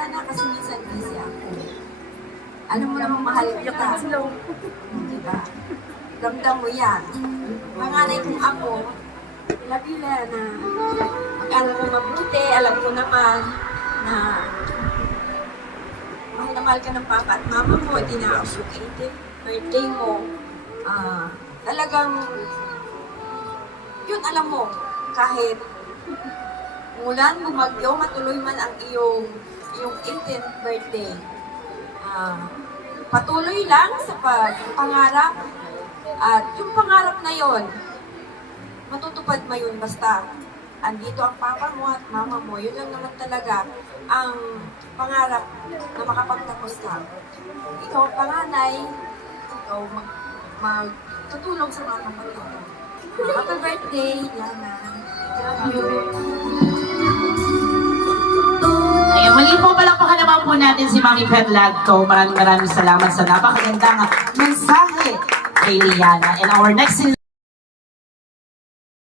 Liana, kasi minsan busy ako. Alam mo namang mahal kita. Diba? Ramdam mo yan. Panganay kong ako, love you, Liana. Mag-aral mo mabuti, alam ko naman na mahal na mahal ka ng papa at mama mo, hindi na ako 80th birthday mo. Talagang, yun alam mo, kahit mulan, bumagyo, matuloy man ang iyong 18th birthday. Patuloy lang sa pagpangarap at yung pangarap na yon, matutupad mo yun basta andito ang papa mo at mama mo. Yun lang naman talaga ang pangarap na makapagtapos ka. Ikaw ang panganay, ikaw magtutulong sa mga kapatid mo. Happy birthday, Liana. Love you. Ayan, muli po palakpakan naman po natin si Mami Pedlagco. Maraming salamat sa napakagandang mensahe kay Liana. And our next